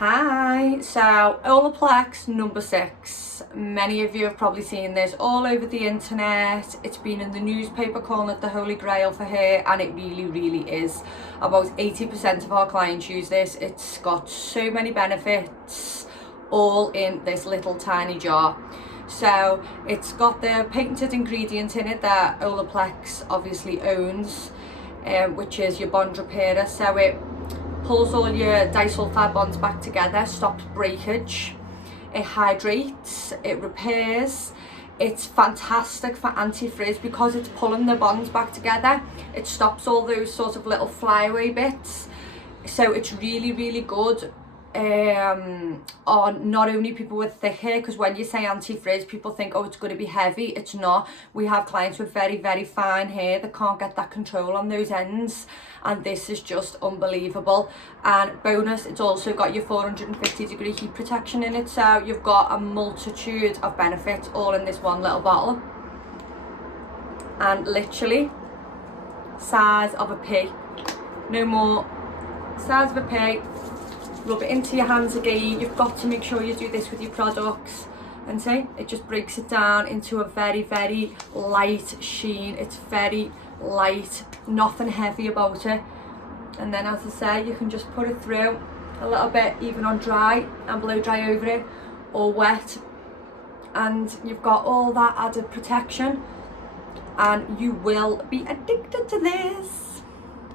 Hi, so OLAPLEX number 6. Many of you have probably seen this all over the internet. It's been in the newspaper calling it the holy grail for hair, and it really is. About 80% of our clients use this. It's got so many benefits, all in this little tiny jar. So it's got the patented ingredient in it that OLAPLEX obviously owns, which is your bond repairer. So it pulls all your disulfide bonds back together, stops breakage, it hydrates, it repairs. It's fantastic for anti-frizz because it's pulling the bonds back together. It stops all those sort of little flyaway bits. So it's really good on not only people with thick hair, because when you say anti-frizz, people think, oh, it's going to be heavy. It's not. We have clients with very fine hair that can't get that control on those ends, and this is just unbelievable. And bonus, it's also got your 450-degree heat protection in it, so you've got a multitude of benefits all in this one little bottle. And literally size of a pea, no more. Size of a pea. Rub it into your hands again. You've got to make sure you do this with your products, and see, it just breaks it down into a very light sheen. It's very light, nothing heavy about it. And then, as I say, you can just put it through a little bit, even on dry, and blow dry over it, or wet, and you've got all that added protection, and you will be addicted to this.